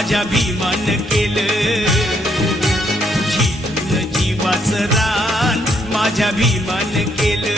माझ्या भीमान केलं. हिंद जीवाचं रान माझ्या भीमान केलं.